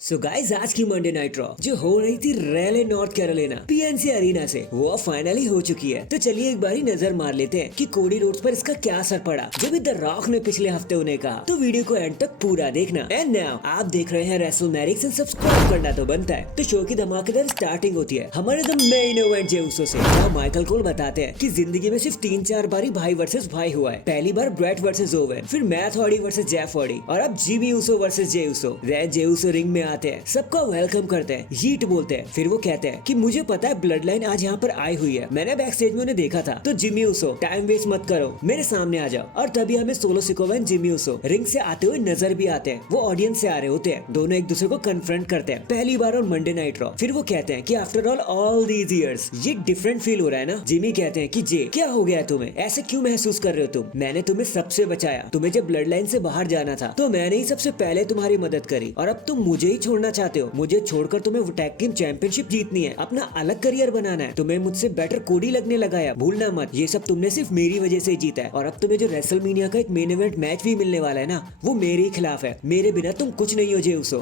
So guys आज की Monday night raw जो हो रही थी Raleigh North Carolina PNC Arena से वो फाइनली हो चुकी है। तो चलिए एक बारी नजर मार लेते हैं कि कोडी रोड्स पर इसका क्या असर पड़ा जो भी द रॉक ने पिछले हफ्ते उन्हें कहा। तो वीडियो को एंड तक पूरा देखना। एंड नाउ आप देख रहे हैं रेसलमैनिक्स एंड सब्सक्राइब करना तो बनता है। तो शो की धमाकेदार स्टार्टिंग होती है हमारे द मेन इवेंट जे उसो से, जहाँ माइकल कोल बताते हैं कि जिंदगी में सिर्फ 3-4 बारी भाई वर्सेस भाई हुआ है। पहली बार ब्रेट वर्सेस ओवेन, फिर मैथ हॉर्डी वर्सेस जेफ हॉर्डी और अब जिमी उसो वर्सेस जे उसो। जे उसो रिंग में आते हैं, सबको वेलकम करते हैं, यीट बोलते हैं, फिर वो कहते हैं कि मुझे पता है ब्लड लाइन आज यहाँ पर आई हुई है, मैंने बैक स्टेज में उन्हें देखा था। तो जिमी उसो टाइम वेस्ट मत करो, मेरे सामने आ जाओ। और तभी हमें solo Sikoa and Jimmy Uso ring से आते हुए नजर भी आते हैं। वो ऑडियंस से आ रहे होते हैं, दोनों एक दूसरे को कन्फ्रंट करते हैं पहली बार ऑन मंडे नाइट रॉ। फिर वो कहते हैं कि आफ्टर ऑल दीज इयर्स ये डिफरेंट फील हो रहा है ना। जिमी कहते हैं कि जे क्या हो गया तुम्हें, ऐसे क्यों महसूस कर रहे हो तुम, मैंने तुम्हें सबसे बचाया, तुम्हें जब ब्लड लाइन से बाहर जाना था तो मैंने ही सबसे पहले तुम्हारी मदद करी और अब तुम मुझे ही छोड़ना चाहते हो। मुझे छोड़कर तुम्हें टैग टीम चैंपियनशिप जीतनी है, अपना अलग करियर बनाना है, तुम्हें मुझसे बेटर कोडी लगने लगा है, भूलना मत ये सब तुमने सिर्फ मेरी वजह से जीता है। और अब तुम्हें जो रेसलमेनिया का एक मेन इवेंट मैच भी मिलने वाला है ना, वो मेरे ही खिलाफ है, मेरे बिना तुम कुछ नहीं हो।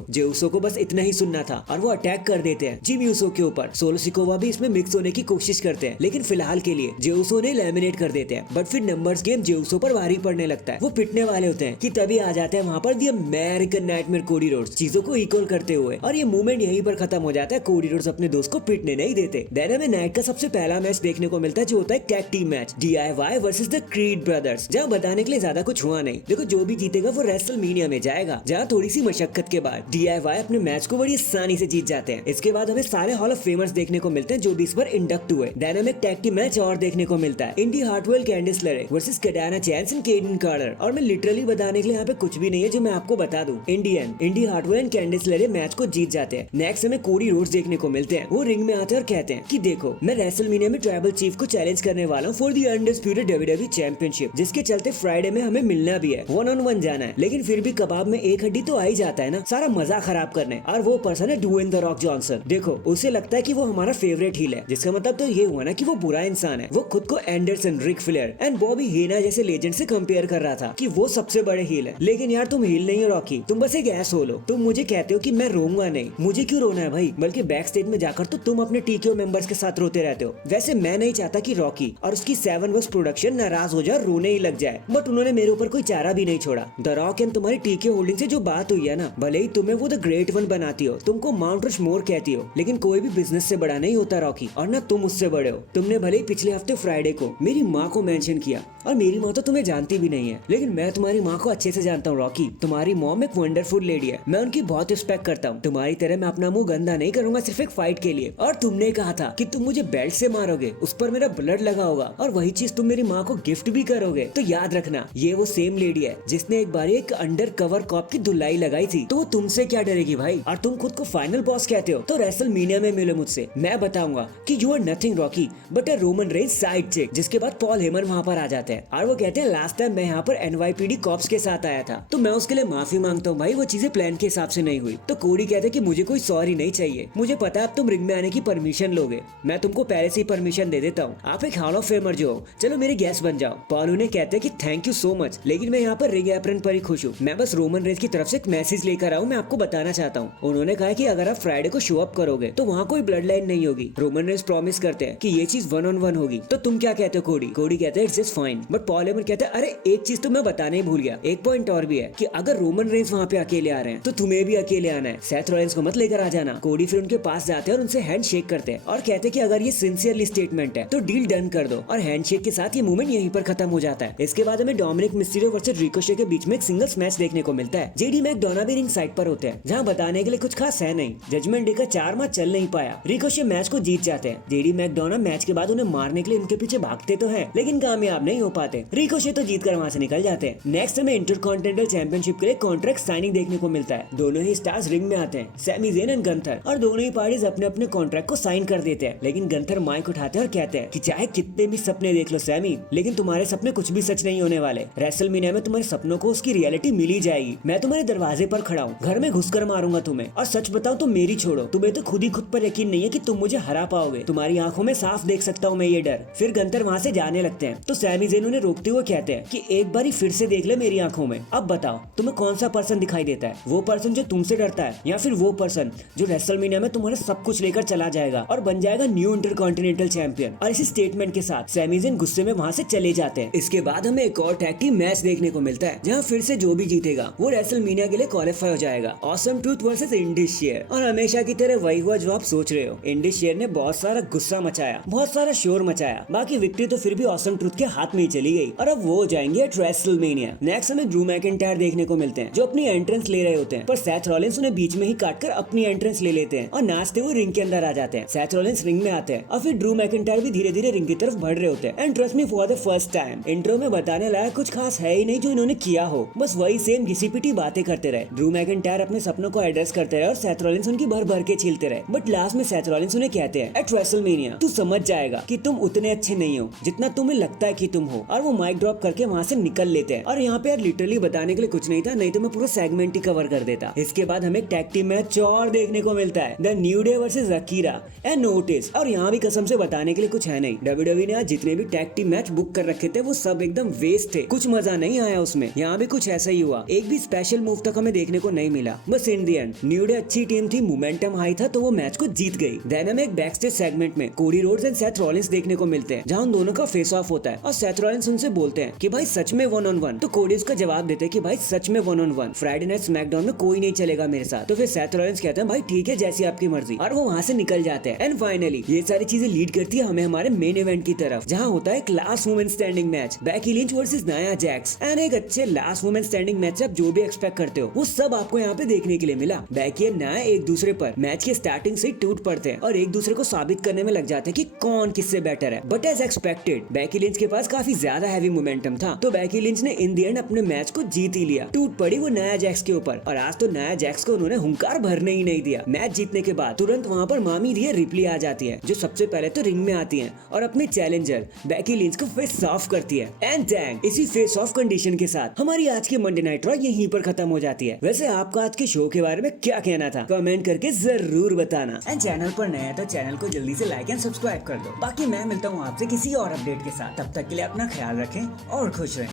जे उसो को बस इतना ही सुनना था और वो अटैक कर देते हैं जिमी उसो के ऊपर। सोलो सिकोवा भी इसमें मिक्स होने की कोशिश करते हैं, लेकिन फिलहाल के लिए जे उसो ने लेमिनेट कर देते हैं। बट फिर नंबर्स गेम जे उसो पर भारी पड़ने लगता है, वो पिटने वाले होते हैं कि तभी आ जाते हैं वहाँ पर दी अमेरिकन नाइटमेयर कोडी रोड्स चीजों को इक्वल करते हुए, और ये मूवमेंट यहीं पर खत्म हो जाता है। कोडी रोड्स अपने दोस्त को पिटने नहीं देते। देन हमें नाइट का सबसे पहला मैच देखने को मिलता है जो होता है tag team match DIY versus the creed brothers, जहाँ बताने के लिए ज्यादा कुछ हुआ नहीं। देखो जो भी जीतेगा वो रेसलमेनिया में जाएगा, जहाँ थोड़ी सी मशक्कत के बाद DIY अपने मैच को बड़ी आसानी से जीत जाते हैं। इसके बाद हमें सारे हॉल ऑफ फेमर्स देखने को मिलते हैं जो भी इस पर इंडक्ट हुए। देन हमें टैग टीम मैच और देखने को मिलता है इंडी हार्टवेल कैंडिस लेरे वर्सेस कैटाना चैंस एंड केडन कार्टर। और मैं लिटरली बताने के लिए यहाँ पे कुछ भी नहीं है जो मैं आपको बता दूं, इंडी हार्टवेल एंड कैंडिस लेरे मैच को जीत जाते हैं। नेक्स्ट हमें कोडी रोड्स देखने को मिलते हैं, वो रिंग में आते हैं और कहते हैं कि देखो मैं रेसलमेनिया में ट्राइबल चीफ को चैलेंज करने वाला हूँ for the undisputed WWE championship, जिसके चलते फ्राइडे में हमें मिलना भी है, 1-on-1 जाना है। लेकिन फिर भी कबाब में एक हड्डी तो आ ही जाता है ना, सारा मजा खराब करने। और वो पर्सन है ड्वेन द रॉक जॉनसन। देखो उसे लगता है कि वो हमारा फेवरेट हील है, जिसका मतलब तो ये हुआ ना कि वो बुरा इंसान है। वो खुद को Anderson, Ric Flair and Bobby Heenan जैसे लेजेंड से कंपेयर कर रहा था कि वो सबसे बड़े हील है। लेकिन यार तुम हील नहीं हो रॉकी, तुम बस एक एस हो। तुम मुझे कहते हो कि मैं रोऊंगा नहीं, मुझे क्यों रोना है भाई, बल्कि बैक स्टेज में जाकर तो तुम अपने TKO मेंबर्स के साथ रोते रहते हो। वैसे मैं नहीं चाहता कि रॉकी और उसकी 7 वर्स प्रोडक्शन नाराज हो जाए, रोने ही लग जाए, बट उन्होंने मेरे ऊपर कोई चारा भी नहीं छोड़ा। द रॉक एंड तुम्हारी TKO होल्डिंग से जो बात हुई है ना, भले ही तुम्हें वो द ग्रेट वन बनाती हो, तुमको माउंट रशमोर कहती हो, लेकिन कोई भी बिजनेस से बड़ा नहीं होता रॉकी, और ना तुम उससे बड़े हो। तुमने भले ही पिछले हफ्ते फ्राइडे को मेरी माँ को मेंशन किया, और मेरी माँ तो तुम्हें जानती भी नहीं है, लेकिन मैं तुम्हारी माँ को अच्छे से जानता हूँ रॉकी। तुम्हारी मॉम एक वंडरफुल लेडी है, मैं उनकी बहुत रिस्पेक्ट करता हूँ। तुम्हारी तरह मैं अपना मुंह गंदा नहीं करूंगा सिर्फ एक फाइट के लिए। और तुमने कहा था कि तुम मुझे बेल्ट से मारोगे, उस पर मेरा ब्लड लगा होगा, और वही चीज तुम मेरी माँ को गिफ्ट भी करोगे। तो याद रखना ये वो सेम लेडी है जिसने एक बार एक अंडर कवर कॉप की धुलाई लगाई थी, तो वो तुमसे क्या डरेगी भाई। और तुम खुद को फाइनल बॉस कहते हो, तो रेसलमेनिया में मिलो मुझसे, मैं बताऊंगा कि you are nothing Rocky but a Roman Reigns side chick. जिसके बाद पॉल हेमन वहाँ पर आ जाते हैं और वो कहते हैं लास्ट टाइम मैं यहाँ पर NYPD कॉप्स के साथ आया था, तो मैं उसके लिए माफी मांगता हूँ भाई, वो चीजें प्लान के हिसाब से नहीं हुई। तो कोडी कहते हैं कि मुझे कोई सॉरी नहीं चाहिए, मुझे पता है अब तुम रिंग में आने की परमिशन लोगे, मैं तुमको पहले से ही परमिशन दे देता हूँ, आप एक हॉल ऑफ फेमर जो हो, चलो मेरे गेस्ट बन जाओ। पॉल उन्हें कहते हैं कि थैंक यू सो मच, लेकिन मैं यहाँ पर रिंग एप्रन पर ही खुश हूँ, मैं बस रोमन रेंज की तरफ से एक मैसेज लेकर आऊँ, मैं आपको बताना चाहता हूँ। उन्होंने कहा कि अगर आप फ्राइडे को शो अप करोगे तो वहाँ कोई ब्लड लाइन नहीं होगी। रोमन रेंज प्रॉमिस करते हैं कि ये चीज 1-on-1 होगी। तो तुम क्या कहते हो कोडी? कोडी कहते हैं it's just fine, but Paul Heyman कहते हैं अरे एक चीज तो मैं बताने ही भूल गया, एक पॉइंट और भी है कि अगर रोमन रेंज वहाँ पे अकेले आ रहे हैं तो तुम्हें भी अकेले आना है, सेथ रॉलिंस को मत लेकर आ जाना। कोडी फिर उनके पास जाते हैं और उनसे हैंड शेक करते हैं और कहते हैं कि अगर ये सिंसियरली स्टेटमेंट है तो डील डन कर दो, और हैंडशेक के साथ ये मूवमेंट यहीं पर खत्म हो जाता है। इसके बाद हमें डोमिनिक मिस्टीरियो वर्सेस रिकोशे के बीच में एक सिंगल्स मैच देखने को मिलता है। JD मैकडोना भी रिंग साइड पर होते हैं, जहाँ बताने के लिए कुछ खास है नहीं। जजमेंट डे का 4 मैच चल नहीं पाया, रिकोशे मैच को जीत जाते हैं। JD मैकडोना मैच के बाद उन्हें मारने के लिए उनके पीछे भागते तो है, लेकिन कामयाब नहीं हो पाते। रिकोशे तो जीत कर वहाँ से निकल जाते हैं। नेक्स्ट हमें इंटरकॉन्टिनेंटल चैंपियनशिप के लिए कॉन्ट्रैक्ट साइनिंग देखने को मिलता है। दोनों ही स्टार्स रिंग में आते हैं, सैमी ज़ेन एंड गंथर, और दोनों ही पार्टीज अपने अपने कॉन्ट्रैक्ट को साइन कर देते हैं। लेकिन गंथर माइक उठाते हैं और कहते हैं कि चाहे कितने भी सपने देख लो सैमी, लेकिन तुम्हारे सपने कुछ भी सच नहीं होने वाले। रेसलमेनिया में तुम्हारे सपनों को उसकी रियलिटी मिल ही जाएगी। मैं तुम्हारे दरवाजे पर खड़ा हूँ, घर में घुसकर मारूंगा तुम्हें, और सच बताओ तो मेरी छोड़ो, तुम्हें तो खुद ही खुद पर यकीन नहीं है कि तुम मुझे हरा पाओगे। तुम्हारी आंखों में साफ देख सकता हूँ मैं ये डर। फिर गंथर वहाँ से जाने लगते हैं, तो सैमी ज़ेन उन्हें रोकते हुए कहते हैं कि एक बारी फिर से देख ले मेरी आंखों में, अब बताओ तुम्हें कौन सा पर्सन दिखाई देता है, वो पर्सन जो तुमसे करता है, या फिर वो पर्सन जो रेसलमेनिया में तुम्हारे सब कुछ लेकर चला जाएगा और बन जाएगा न्यू इंटरकॉन्टिनेंटल चैंपियन। और इसी स्टेटमेंट के साथ सैमी ज़ेन गुस्से में वहाँ से चले जाते हैं। इसके बाद हमें एक और टैग टीम मैच देखने को मिलता है, जहाँ फिर से जो भी जीतेगा वो रेसलमेनिया के लिए क्वालिफाई हो जाएगा। Awesome truth versus Indus share. और हमेशा की तरह वही हुआ जो आप सोच रहे हो। इंडिस शेयर ने बहुत सारा गुस्सा मचाया, बहुत सारा शोर मचाया, बाकी विक्ट्री तो फिर भी ऑसम ट्रूथ के हाथ में ही चली गई और अब वो हो जाएंगे एट रेसलमेनिया। नेक्स्ट हमें ड्रू मैकिंटायर देखने को मिलते हैं, जो अपनी एंट्रेंस ले रहे होते हैं, पर सेथ रॉलिंस उन्हें बीच में ही काटकर अपनी एंट्रेंस ले लेते हैं और नाचते हुए रिंग के अंदर आ जाते हैं। सेथ रॉलिंस रिंग में आते हैं और फिर ड्रू मैकिंटायर भी धीरे धीरे रिंग की तरफ बढ़ रहे होते हैं। And trust me for the first time intro में बताने लायक कुछ खास है ही नहीं जो इन्होंने किया हो, बस वही सेम घिसी-पिटी बातें करते रहे। ड्रू मैकिंटायर अपने सपनों को एड्रेस करते रहे और सेथ रॉलिंस उनकी भर भर के छीलते रहे, बट लास्ट में सेथ रॉलिंस उन्हें कहते हैं एट रेसलमेनिया तू समझ जाएगा कि तुम उतने अच्छे नहीं हो जितना तुम्हें लगता है कि तुम हो। और वो माइक ड्रॉप करके वहाँ से निकल लेते हैं। और यहाँ पे यार लिटरली बताने के लिए कुछ नहीं था, नहीं तो मैं पूरा सेगमेंट ही कवर कर देता। इसके बाद हमें टैग टीम मैच और देखने को मिलता है, the new day versus Akira and Otis. और यहाँ भी कसम से बताने के लिए कुछ है नहीं। डब्ल्यूडब्ल्यूई ने आज जितने भी टैग टीम मैच बुक कर रखे थे वो सब एकदम वेस्ट थे, कुछ मजा नहीं आया उसमें। यहाँ भी कुछ ऐसा ही हुआ, एक भी स्पेशल मूव तक हमें देखने को नहीं मिला। बस इन दी एंड न्यू डे अच्छी टीम थी, मोमेंटम हाई था, तो वो मैच को जीत गई। देन हमें एक बैक स्टेज सेगमेंट में Cody Rhodes and Seth Rollins देखने को मिलते हैं, जहाँ उन दोनों का फेस ऑफ होता है और सेथ रॉलिंस उनसे बोलते हैं कि भाई सच में 1-on-1, तो कोडी उसका जवाब देते हैं कि भाई सच में 1-on-1 फ्राइडे नाइट स्मैकडाउन में कोई नहीं चलेगा मेरे साथ। तो फिर सेथ रॉलिंस कहते हैं भाई ठीक है जैसी आपकी मर्जी, और वो वहाँ से निकल जाते हैं। एंड फाइनली ये सारी चीजें लीड करती है हमें हमारे मेन इवेंट की तरफ, जहाँ होता है एक last women standing match, Becky Lynch versus Nia Jax. And एक अच्छे लास्ट वुमेन स्टैंडिंग मैच आप जो भी एक्सपेक्ट करते हो वो सब आपको यहाँ पे देखने के लिए मिला। बेकी और नाया एक दूसरे पर मैच के स्टार्टिंग से ही टूट पड़ते हैं और एक दूसरे को साबित करने में लग जाते हैं कि कौन किससे बेटर है। But as expected Becky Lynch के पास काफी ज्यादा हैवी मोमेंटम था, तो बेकी लिंच ने इन दी एंड अपने मैच को जीत ही लिया। टूट पड़ी वो नाया जैक्स के ऊपर, और आज तो नाया जैक्स को उन्होंने हुंकार भरने ही नहीं दिया। मैच जीतने के बाद तुरंत वहाँ पर मामी रिया रिप्ली आ जाती है, जो सबसे पहले तो रिंग में आती है और अपने चैलेंजर बेकी लिंच को फेस ऑफ करती है। एंड डैंग, इसी फेस ऑफ कंडीशन के साथ हमारी आज की मंडे नाइट रॉ यहीं पर खत्म हो जाती है। वैसे आपका आज के शो के बारे में क्या कहना था, कमेंट करके जरूर बताना। एंड चैनल पर नया है तो चैनल को जल्दी से लाइक एंड सब्सक्राइब कर दो। बाकी मैं मिलता हूँ आपसे किसी और अपडेट के साथ, तब तक के लिए अपना ख्याल रखें और खुश रहें।